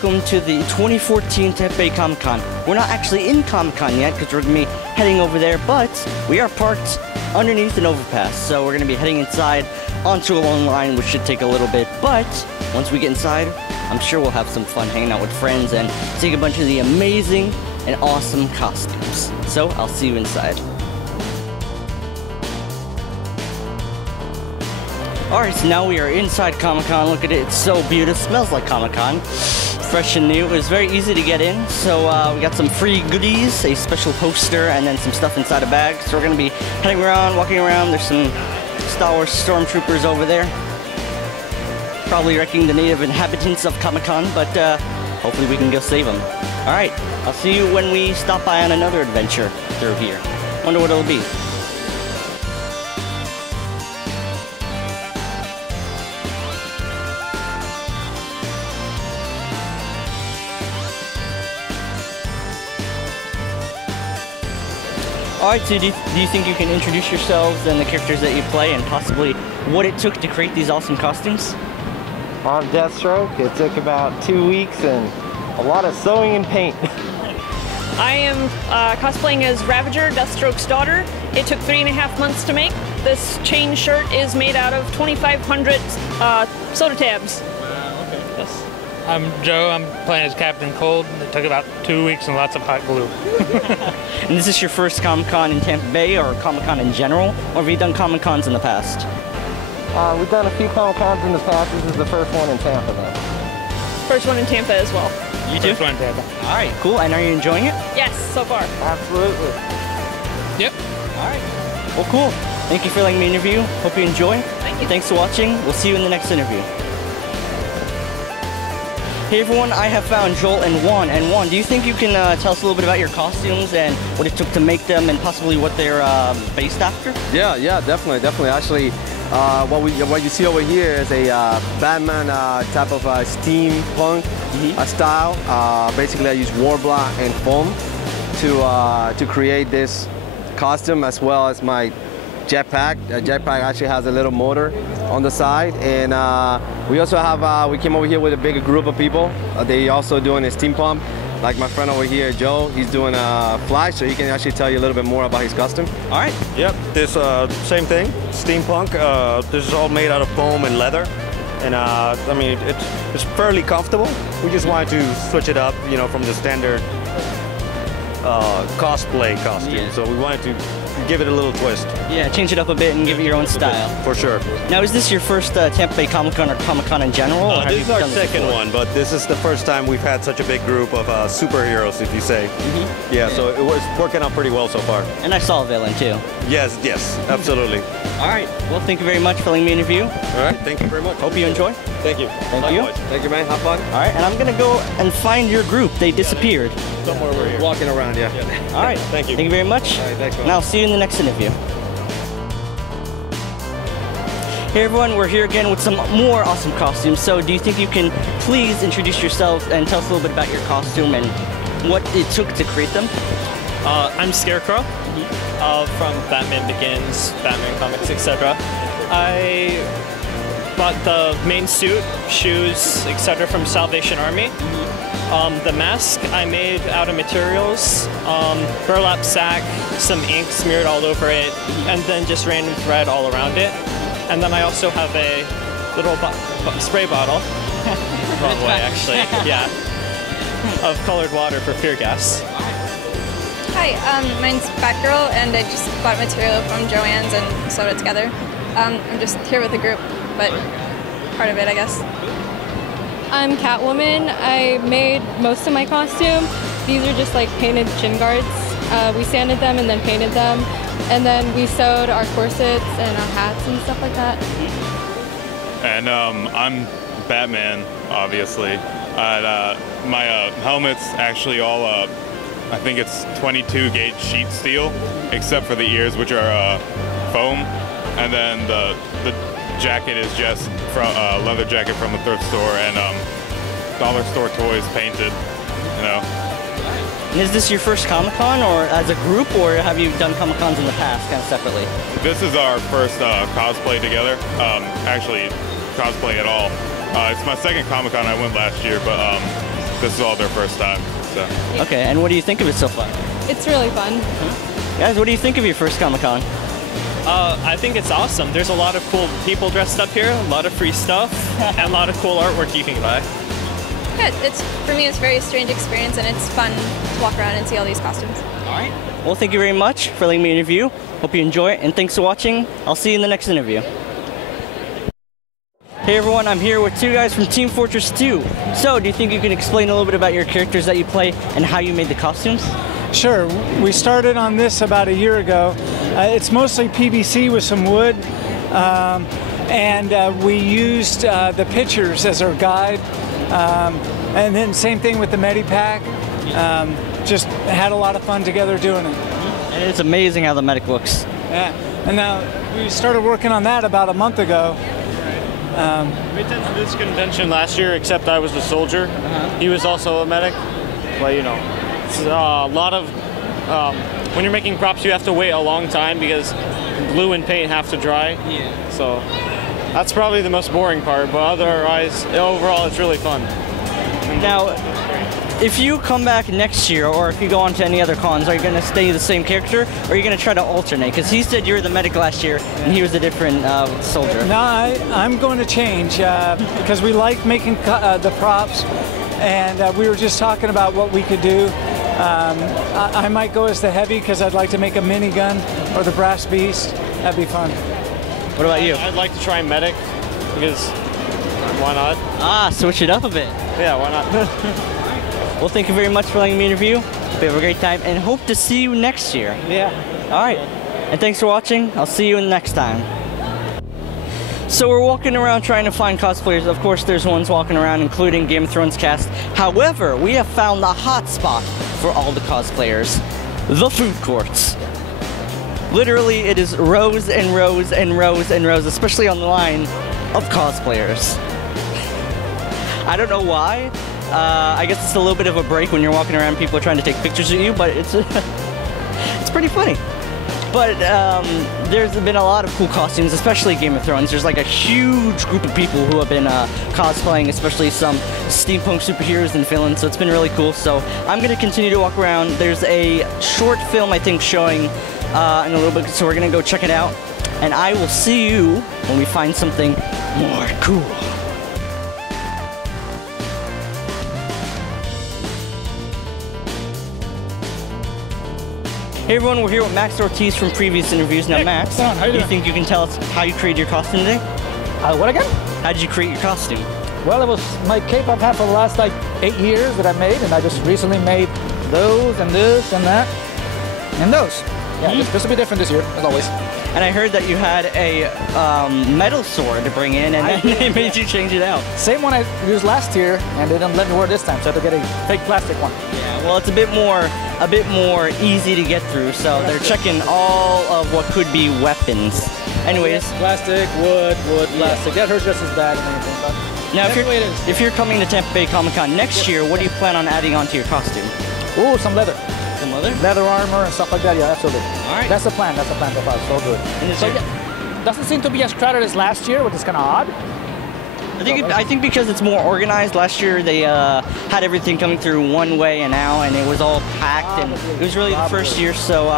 welcome to the 2014 Tampa Bay Comic Con. We're not actually in Comic Con yet because we're going to be heading over there, but we are parked underneath an overpass, so we're going to be heading inside onto a long line, which should take a little bit, but once we get inside, I'm sure we'll have some fun hanging out with friends and seeing a bunch of the amazing and awesome costumes. So I'll see you inside. Alright, so now we are inside Comic-Con. Look at it, it's so beautiful. It smells like Comic-Con. Fresh and new. It was very easy to get in. So we got some free goodies, a special poster, and then some stuff inside a bag. So we're going to be heading around, walking around. There's some Star Wars stormtroopers over there. Probably wrecking the native inhabitants of Comic-Con, but hopefully we can go save them. Alright, I'll see you when we stop by on another adventure through here. Wonder what it'll be. Alright, so do you think you can introduce yourselves and the characters that you play and possibly what it took to create these awesome costumes? On Deathstroke, it took about 2 weeks and a lot of sewing and paint. I am cosplaying as Ravager, Deathstroke's daughter. It took 3.5 months to make. This chain shirt is made out of 2,500 soda tabs. Okay. Yes. I'm Joe. I'm playing as Captain Cold. It took about 2 weeks and lots of hot glue. And is this your first Comic-Con in Tampa Bay or Comic-Con in general? Or have you done Comic-Cons in the past? We've done a few Comic-Cons in the past. This is the first one in Tampa though. First one in Tampa as well. You too? First one in Tampa. Alright, cool. And are you enjoying it? Yes, so far. Absolutely. Yep. Alright. Well, cool. Thank you for letting me interview. Hope you enjoy. Thank you. Thanks for watching. We'll see you in the next interview. Hey everyone, I have found Joel and Juan. And Juan, do you think you can tell us a little bit about your costumes and what it took to make them and possibly what they're based after? Yeah, definitely. Actually, what you see over here is a Batman type of steampunk style. Basically, I use Warbler and foam to create this costume, as well as my jetpack. Jetpack actually has a little motor on the side, and we also have we came over here with a bigger group of people. They also doing a steampunk. Like my friend over here, Joe, he's doing a Flash, so he can actually tell you a little bit more about his costume. All right. Yep, this same thing, steampunk. This is all made out of foam and leather, and I mean it's fairly comfortable. We just wanted to switch it up, you know, from the standard cosplay costume. Yeah. So we wanted to give it a little twist. Yeah, change it up a bit and give it your own style. For sure. Now, is this your first Tampa Bay Comic Con or Comic Con in general? Or have This you is our done this second before? one, but this is the first time we've had such a big group of superheroes, if you say. Yeah, so it was working out pretty well so far. And I saw a villain too. Yes, absolutely. All right. Well, thank you very much for letting me interview. All right, thank you very much. Hope you enjoy. Thank you. Thank you. Thank you, man. Have fun. All right, and I'm gonna go and find your group. They disappeared. Somewhere over here. Walking around, yeah. All right. Thank you. Thank you very much. All right, thanks, man. And I'll see you in the next interview. Hey everyone, we're here again with some more awesome costumes. So do you think you can please introduce yourself and tell us a little bit about your costume and what it took to create them? I'm Scarecrow from Batman Begins, Batman Comics, etc. I bought the main suit, shoes, etc. from Salvation Army. The mask I made out of materials, burlap sack, some ink smeared all over it, and then just random thread all around it. And then I also have a little spray bottle, wrong way actually, yeah, of colored water for fear gas. Hi, mine's Batgirl, and I just bought material from Joann's and sewed it together. I'm just here with the group, but part of it, I guess. I'm Catwoman. I made most of my costume. These are just like painted shin guards. We sanded them and then painted them. And then we sewed our corsets and our hats and stuff like that. And I'm Batman, obviously. My helmet's actually all, I think it's 22 gauge sheet steel, except for the ears, which are foam. And then the jacket is just from leather jacket from the thrift store and dollar store toys painted, you know. And is this your first Comic-Con or as a group, or have you done Comic-Cons in the past kind of separately? This is our first cosplay together, actually cosplay at all. It's my second Comic-Con. I went last year, but this is all their first time. So. Okay, and what do you think of it so far? It's really fun. Guys, what do you think of your first Comic Con? I think it's awesome. There's a lot of cool people dressed up here, a lot of free stuff, and a lot of cool artwork you can buy. Yeah, for me, it's a very strange experience, and it's fun to walk around and see all these costumes. All right. Well, thank you very much for letting me interview. Hope you enjoy it, and thanks for watching. I'll see you in the next interview. Hey everyone, I'm here with two guys from Team Fortress 2. So, do you think you can explain a little bit about your characters that you play and how you made the costumes? Sure. We started on this about a year ago. It's mostly PVC with some wood, and we used the pictures as our guide, and then same thing with the Medipack. Just had a lot of fun together doing it. And it's amazing how the medic looks. Yeah, and now we started working on that about a month ago. We attended this convention last year, except I was the soldier. He was also a medic. But you know, it's a lot of when you're making props, you have to wait a long time because glue and paint have to dry. Yeah. So that's probably the most boring part. But otherwise, overall, it's really fun. Now, if you come back next year, or if you go on to any other cons, are you going to stay the same character, or are you going to try to alternate? Because he said you were the medic last year, and he was a different soldier. No, I'm going to change because we like making the props, and we were just talking about what we could do. I might go as the heavy because I'd like to make a minigun or the brass beast. That'd be fun. What about you? I'd like to try medic because why not? Ah, switch it up a bit. Yeah, why not? Well, thank you very much for letting me interview. Hope you have a great time, and hope to see you next year. Yeah. All right. And thanks for watching. I'll see you next time. So we're walking around trying to find cosplayers. Of course, there's ones walking around, including Game of Thrones cast. However, we have found the hot spot for all the cosplayers, the food courts. Literally, it is rows and rows and rows and rows, especially on the line of cosplayers. I don't know why. I guess it's a little bit of a break when you're walking around, people are trying to take pictures of you, but it's it's pretty funny. But there's been a lot of cool costumes, especially Game of Thrones. There's like a huge group of people who have been cosplaying, especially some steampunk superheroes and villains, so it's been really cool. So I'm going to continue to walk around. There's a short film, I think, showing in a little bit, so we're going to go check it out. And I will see you when we find something more cool. Hey everyone, we're here with Max Ortiz from previous interviews. Now, Max, how you do you doing? think you can tell us how you created your costume today? What again? How did you create your costume? Well, it was my cape I've had for the last like 8 years that I made, and I just recently made those and this and that and those. Yeah, this will be different this year, as always. And I heard that you had a metal sword to bring in, and then they made you change it out. Same one I used last year, and they didn't let me wear this time, so I had to get a fake plastic one. Yeah, well, it's a bit more easy to get through, so they're checking all of what could be weapons. Anyways. Plastic, wood, plastic. That hurts just as bad and everything. But now, if you're coming to Tampa Bay Comic Con next year, what do you plan on adding onto your costume? Ooh, some leather. Some leather? Leather armor and stuff like that, yeah, absolutely. All right. That's the plan so far, so good. And so, yeah, doesn't seem to be as crowded as last year, which is kind of odd. I think because it's more organized. Last year they had everything coming through one way and out, and it was all packed, and it was really the first year, so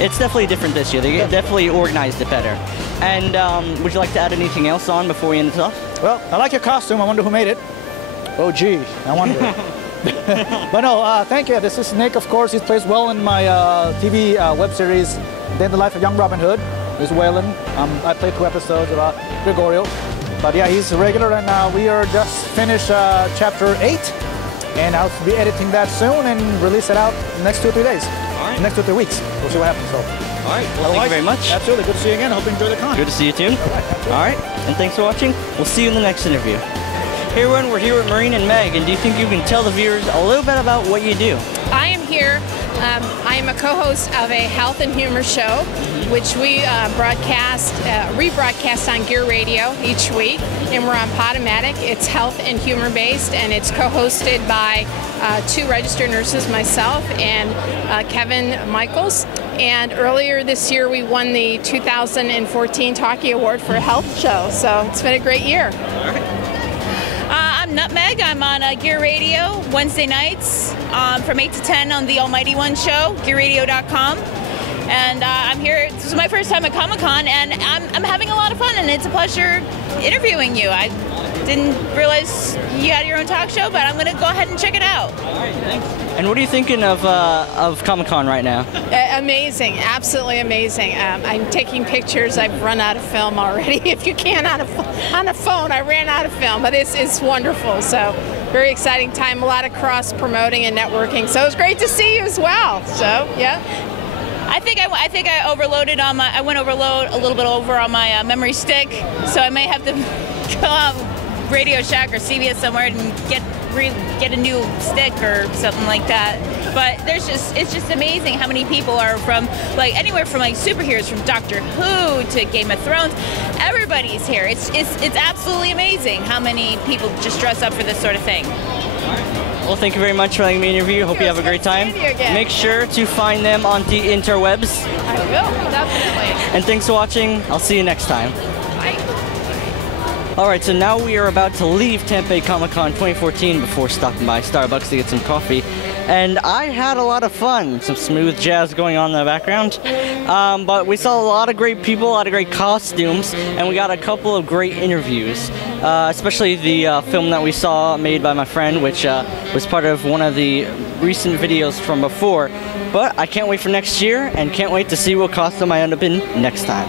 it's definitely different this year. They definitely organized it better. And would you like to add anything else on before we end this off? Well, I like your costume. I wonder who made it. Oh, gee, I wonder. But no, thank you. This is Nick, of course. He plays well in my TV web series, Day in the Life of Young Robin Hood. He's Waylon. I played 2 episodes about Gregorio. But yeah, he's a regular, and we are just finished chapter 8, and I'll be editing that soon and release it out in the next 2 or 3 days. All right. Next 2 or 3 weeks. We'll see what happens. So. All right. Well, thank you very much. Absolutely. Good to see you again. Hope you enjoy the con. Good to see you too. All right. And thanks for watching. We'll see you in the next interview. Hey everyone, we're here with Maureen and Meg, and do you think you can tell the viewers a little bit about what you do? I am here. I am a co-host of a health and humor show, which we rebroadcast on Gear Radio each week, and we're on Podomatic. It's health and humor based, and it's co-hosted by 2 registered nurses, myself and Kevin Michaels. And earlier this year, we won the 2014 Talkie Award for a health show, so it's been a great year. All right. I'm Nutmeg. I'm on Gear Radio Wednesday nights from 8 to 10 on the Almighty One show, gearradio.com. And I'm here. This is my first time at Comic Con, and I'm having a lot of fun, and it's a pleasure interviewing you. I didn't realize you had your own talk show, but I'm going to go ahead and check it out. All right, thanks. And what are you thinking of Comic Con right now? Amazing, absolutely amazing. I'm taking pictures. I've run out of film already. If you can on a phone, I ran out of film, but it's wonderful. So very exciting time. A lot of cross promoting and networking. So it was great to see you as well. So yeah. I think I overloaded on my. I went a little bit over on my memory stick, so I may have to go out Radio Shack or CVS somewhere and get a new stick or something like that. But it's just amazing how many people are from like anywhere from like superheroes, from Doctor Who to Game of Thrones. Everybody's here. It's absolutely amazing how many people just dress up for this sort of thing. Well, thank you very much for letting me interview. Hope you have a great time. Make sure to find them on the interwebs. I will, definitely. And thanks for watching. I'll see you next time. Bye. Alright, so now we are about to leave Tampa Bay Comic Con 2014 before stopping by Starbucks to get some coffee. And I had a lot of fun. Some smooth jazz going on in the background. But we saw a lot of great people, a lot of great costumes, and we got a couple of great interviews. Especially the film that we saw made by my friend, which was part of one of the recent videos from before. But I can't wait for next year, and can't wait to see what costume I end up in next time.